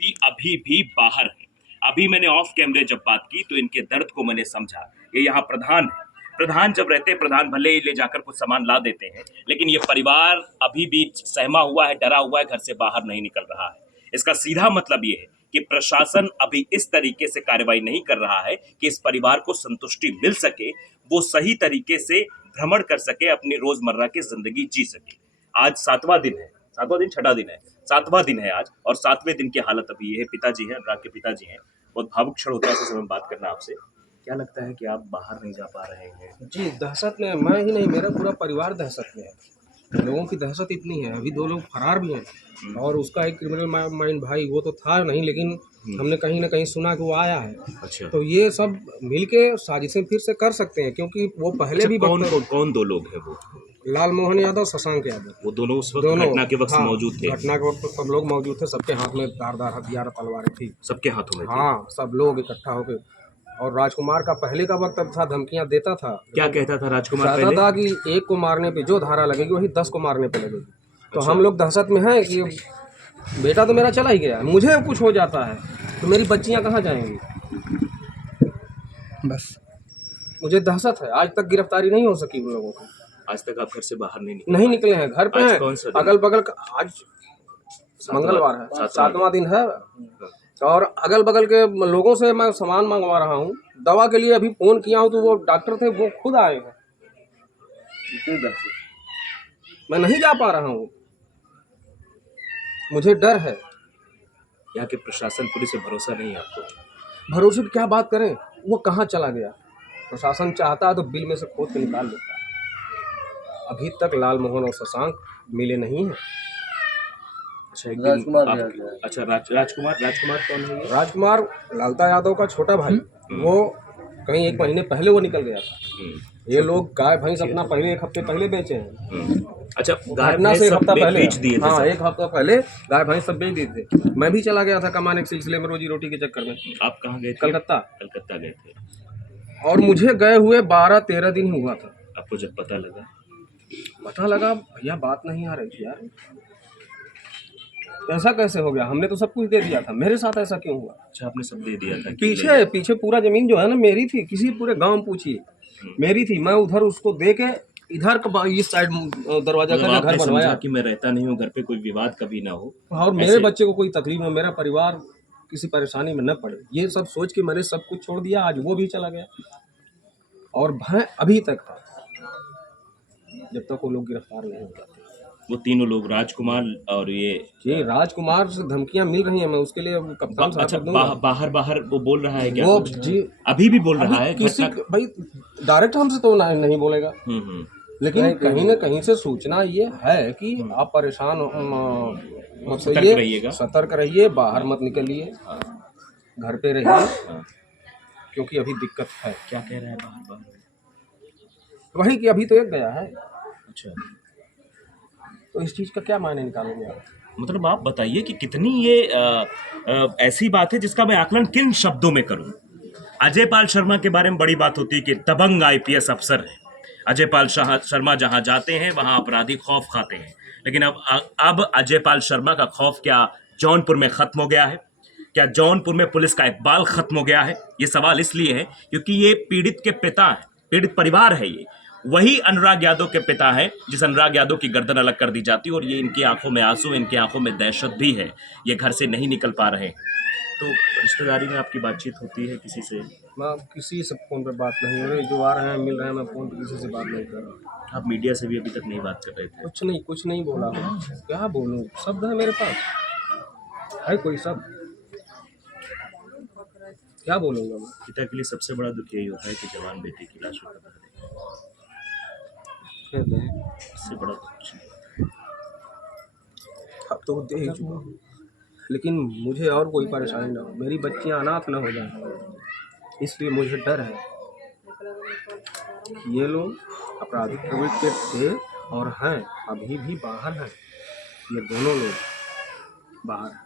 अभी भी बाहर है। अभी मैंने ऑफ कैमरे जब बात की तो इनके दर्द को मैंने समझा। ये यहाँ प्रधान है। प्रधान जब रहते हैं, प्रधान भले ही ले जाकर कुछ सामान ला देते हैं, लेकिन ये परिवार अभी भी सहमा हुआ है, डरा हुआ है, घर से बाहर नहीं निकल रहा है। इसका सीधा मतलब ये है कि प्रशासन अभी इस तरीके से कार्रवाई नहीं कर रहा है कि इस परिवार को संतुष्टि मिल सके, वो सही तरीके से भ्रमण कर सके, अपनी रोजमर्रा की जिंदगी जी सके। आज 7वां दिन है, 7वां दिन, 6वां दिन है, 7वां दिन है आज, और 7वें दिन की हालत अभी ये है। पिताजी हैं, अनुराग के पिताजी हैं। बहुत भावुक क्षण होता है ऐसे समय बात करना आपसे। क्या लगता है कि आप बाहर नहीं जा पा रहे हैं? जी, दहशत में मैं ही नहीं, मेरा पूरा परिवार दहशत में है। लोगों की दहशत इतनी है, अभी 2 लोग फरार भी हैं और उसका एक क्रिमिनल माइंड भाई वो तो था नहीं, लेकिन हमने कहीं न कहीं सुना कि वो आया है। अच्छा। तो ये सब मिलके साजिशें फिर से कर सकते हैं, क्योंकि वो पहले अच्छा, भी कौन 2 लोग हैं वो? लाल मोहन यादव, शशांक यादव, वो दोनों उस वक्त दोनों घटना के वक्त हाँ, मौजूद थे? घटना के वक्त सब लोग मौजूद थे, सबके हाथ में धारदार हथियार तलवारें थी। सबके हाथों में थी? हाँ, सब लोग इकट्ठा होके। और राजकुमार का पहले का वक्त अब था, धमकियां देता था। क्या कहता था राजकुमार चाहता पहले? था कि एक को मारने पे जो धारा लगेगी वही 10 को मारने पे लगेगी। तो अच्छा। हम लोग दहशत में हैं कि बेटा तो मेरा चला ही गया, मुझे कुछ हो जाता है तो मेरी बच्चियां कहाँ जाएंगी। बस मुझे दहशत है, आज तक गिरफ्तारी नहीं हो सकी उन लोगों की। आज तक आप घर से बाहर नहीं नहीं निकले हैं, घर पे आज हैं, कौन सा दिन? अगल बगल का। आज मंगलवार है, 7वां दिन है, और अगल बगल के लोगों से मैं सामान मंगवा रहा हूँ। दवा के लिए अभी फ़ोन किया हूँ तो वो डॉक्टर थे, वो खुद आए हैं। मैं नहीं जा पा रहा हूँ, मुझे डर है। यहाँ के प्रशासन, पुलिस से भरोसा नहीं है आपको? भरोसे की क्या बात करें, वो कहाँ चला गया। प्रशासन चाहता है तो बिल में से खोद के निकाल लेता है। अभी तक लाल मोहन और शशांक मिले नहीं हैं। अच्छा, एक दिन अच्छा, राजकुमार कौन है ये? राजकुमार लालता यादव का छोटा भाई, वो कहीं 1 महीने पहले वो निकल गया था। ये लोग गाय भैंस अपना पहले 1 हफ्ते पहले बेचे हैं। अच्छा, घटना से 1 हफ्ता पहले बेच दिए थे? हाँ, 1 हफ्ता पहले गाय भैंस सब बेच दिए थे। मैं भी चला गया था कमाने के सिलसिले में, रोजी रोटी के चक्कर में। आप कहाँ गए थे? कलकत्ता। कलकत्ता गए थे। और मुझे गए हुए 12-13 दिन हुआ था। आपको जब पता लगा भैया बात नहीं आ रही थी यार, ऐसा कैसे हो गया, हमने तो सब कुछ दे दिया था, मेरे साथ ऐसा क्यों हुआ। अच्छा, आपने सब दे दिया था? पीछे पूरा जमीन जो है ना मेरी थी, किसी पूरे गांव में पूछिए मेरी थी। मैं उधर उसको दे के इधर इस साइड दरवाजा का घर बनवाया कि मैं रहता नहीं हूँ घर पे, कोई विवाद कभी ना हो और मेरे बच्चे को कोई तकलीफ न, मेरा परिवार किसी परेशानी में न पड़े, ये सब सोच के मैंने सब कुछ छोड़ दिया। आज वो भी चला गया और भय अभी तक था जब तक वो लोग गिरफ्तार नहीं हो जाते। वो तीनों लोग, राजकुमार और ये राजकुमार से धमकियां मिल रही हैं, मैं उसके लिए कप्तान साहब अच्छा, को दूंगा। बाहर वो बोल रहा है क्या? वो कुछ जी अभी भी बोल रहा है? किसी भाई डायरेक्ट हमसे तो नहीं बोलेगा, लेकिन कहीं न कहीं से सूचना ये है कि आप परेशान मत होइए, सतर्क रहिए, बाहर मत निकलिए, घर पे रहिए, क्योंकि अभी दिक्कत है। क्या कह रहा है बाहर? वही कि अभी तो एक गया है। अच्छा, तो इस चीज़ का क्या मायने निकालोगे आप? मतलब आप बताइए कि कितनी ये ऐसी बात है जिसका मैं आकलन किन शब्दों में करूं। अजय पाल शर्मा के बारे में बड़ी बात होती है कि दबंग आईपीएस अफसर है। अजय पाल शर्मा जहां जाते हैं वहां अपराधी खौफ खाते हैं, लेकिन अब अजय पाल शर्मा का खौफ क्या जौनपुर में खत्म हो गया है? क्या जौनपुर में पुलिस का इकबाल खत्म हो गया है? ये सवाल इसलिए है क्योंकि ये पीड़ित के पिता है, पीड़ित परिवार है। ये वही अनुराग यादव के पिता है जिस अनुराग यादव की गर्दन अलग कर दी जाती है, और ये इनकी आंखों में आंसू, इनकी आंखों में दहशत भी है। ये घर से नहीं निकल पा रहे हैं। तो रिश्तेदारी में आपकी बातचीत होती है किसी से? मैं किसी से फ़ोन पे बात नहीं हो रही, जो आ रहे हैं मिल रहे हैं, मैं फ़ोन पे किसी से बात नहीं कर रहा। आप मीडिया से भी अभी तक नहीं बात कर रहे थे? कुछ नहीं बोला हूँ, क्या बोलूँ, शब्द है मेरे पास, है कोई शब्द, क्या बोलूँगा मैं? पिता के लिए सबसे बड़ा दुख यही होता है कि जवान बेटे की लाश को इससे बड़ा कुछ नहीं। अब तो दे ही चुका हूँ, लेकिन मुझे और कोई परेशानी ना हो, मेरी बच्चियाँ अनाथ न हो जाए, इसलिए मुझे डर है कि ये लोग आपराधिक प्रवृत्ति के थे और हैं, अभी भी बाहर हैं। ये दोनों लोग बाहर हैं,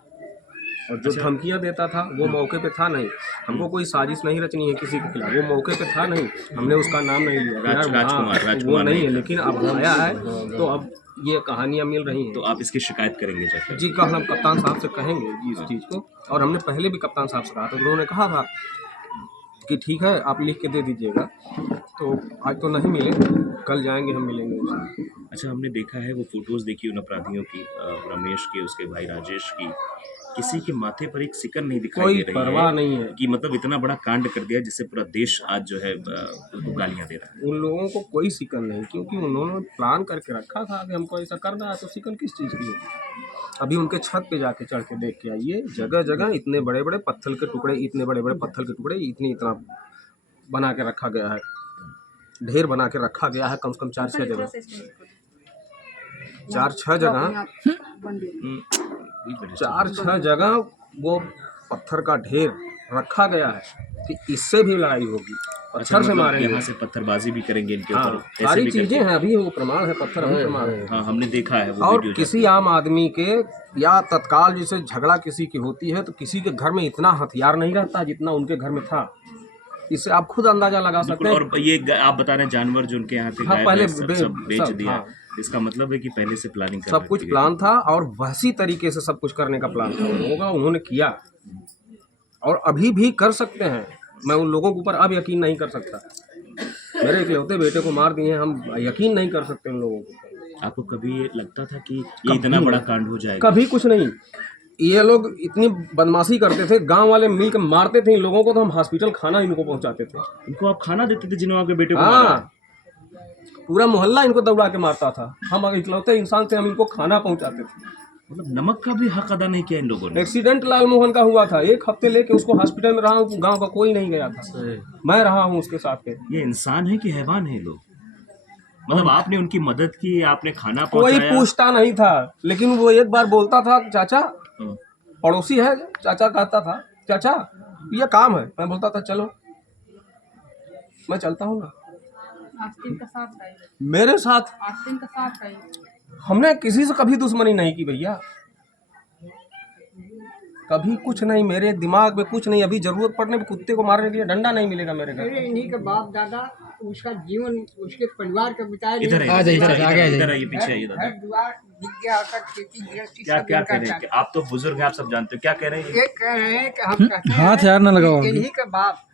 और जो धमकियाँ देता था वो मौके पे था नहीं। हमको कोई साजिश नहीं रचनी है किसी के खिलाफ, वो मौके पे था नहीं, हमने उसका नाम नहीं लिया। राजकुमार वो नहीं है, लेकिन अब आया है तो अब ये कहानियां मिल रही हैं। तो आप इसकी शिकायत करेंगे जाकर? जी कल हम कप्तान साहब से कहेंगे जी इस चीज़ को, और हमने पहले भी कप्तान साहब से कहा था, उन्होंने कहा था कि ठीक है आप लिख के दे दीजिएगा। तो आज तो नहीं मिले, कल जाएंगे हम मिलेंगे उनसे। अच्छा, हमने देखा है वो फोटोज देखी उन अपराधियों की, रमेश की, उसके भाई राजेश की, किसी के माथे पर एक सिकन नहीं दिखाई कोई दे रही परवाह नहीं है कि मतलब इतना बड़ा कांड कर दिया जिससे पूरा देश आज जो है उनको गालियां दे रहा है। उन लोगों को कोई सिकन नहीं, क्योंकि उन्होंने प्लान करके रखा था कि हमको ऐसा करना है, तो सिकन किस चीज़ की है। अभी उनके छत पे जाके चढ़ के देख के आइए, जगह जगह इतने बड़े बड़े पत्थर के टुकड़े, इतने बड़े बड़े पत्थर के टुकड़े इतना बना के रखा गया है, ढेर बना के रखा गया है, कम से कम 4-6 जगह, 4-6 जगह, 4-6 जगह वो पत्थर का ढेर रखा गया है कि इससे भी लड़ाई होगी, पत्थर से मारेंगे, यहाँ से पत्थरबाजी भी करेंगे इनके ऊपर। हाँ, सारी चीजें हैं, अभी वो प्रमाण है, पत्थर अभी प्रमाण है। हाँ, हमने देखा है वो और वीडियो। किसी आम आदमी के या तत्काल जैसे झगड़ा किसी की होती है तो किसी के घर में इतना हथियार नहीं रहता जितना उनके घर में था। इससे आप खुद अंदाजा लगा सकते हैं। और ये आप बता रहे हैं जानवर जो उनके यहाँ थे, हाँ, पहले सब बेच दिया। हाँ, इसका मतलब है कि पहले से प्लानिंग सब कुछ प्लान था और वैसी तरीके से सब कुछ करने का प्लान था उन लोगों का, उन्होंने किया और अभी भी कर सकते हैं। मैं उन लोगों के ऊपर अब यकीन नहीं कर सकता। मेरे इकलौते बेटे को मार दिए, हम यकीन नहीं कर सकते उन लोगों को। आपको कभी ये लगता था कि ये इतना बड़ा कांड हो जाएगा? कभी कुछ नहीं। ये लोग इतनी बदमाशी करते थे, गांव वाले मिल के मारते थे इन लोगों को, तो हम हॉस्पिटल खाना इनको पहुंचाते थे। इनको आप खाना देते थे जिन्होंने आपके बेटे को मारा? हाँ, पूरा मोहल्ला इनको दौड़ा के मारता था। हम इकलौते इंसान थे, हम इनको खाना पहुंचाते थे। मतलब नमक का भी हक अदा नहीं किया इन लोगों ने। एक्सीडेंट लालमोहन का हुआ था, 1 हफ्ते लेके उसको हॉस्पिटल में रहा हूँ, गाँव का कोई नहीं गया था, मैं रहा हूँ उसके साथ में। ये इंसान है कि हैवान है लोग? मतलब आपने उनकी मदद की, आपने खाना कोई पहुंचाया? पूछता नहीं था, लेकिन वो एक बार बोलता था, चाचा, पड़ोसी है, चाचा कहता था, चाचा ये काम है, मैं बोलता था चलो, मैं चलता हूँ ना। आस्तीन का साथ रही, मेरे साथ आस्तीन का साथ रही। हमने किसी से कभी दुश्मनी नहीं की भैया, कभी कुछ नहीं, मेरे दिमाग में कुछ नहीं। अभी जरूरत पड़ने पर कुत्ते को मारने के लिए डंडा नहीं मिलेगा मेरे घर। इन्हीं के बाप दादा उसका जीवन उसके परिवार का बिताया। इधर आइए, पीछे आइए दादा। घर द्वार विद्या तक खेती गृहस्थी क्या सब क्या इनका कह रहे हैं? था। आप तो बुजुर्ग हैं, आप सब जानते हो, क्या कह रहे हैं? ये कह रहे हैं कि हम कहते हैं हाथ यार न लगाओ। इन्हीं के बाप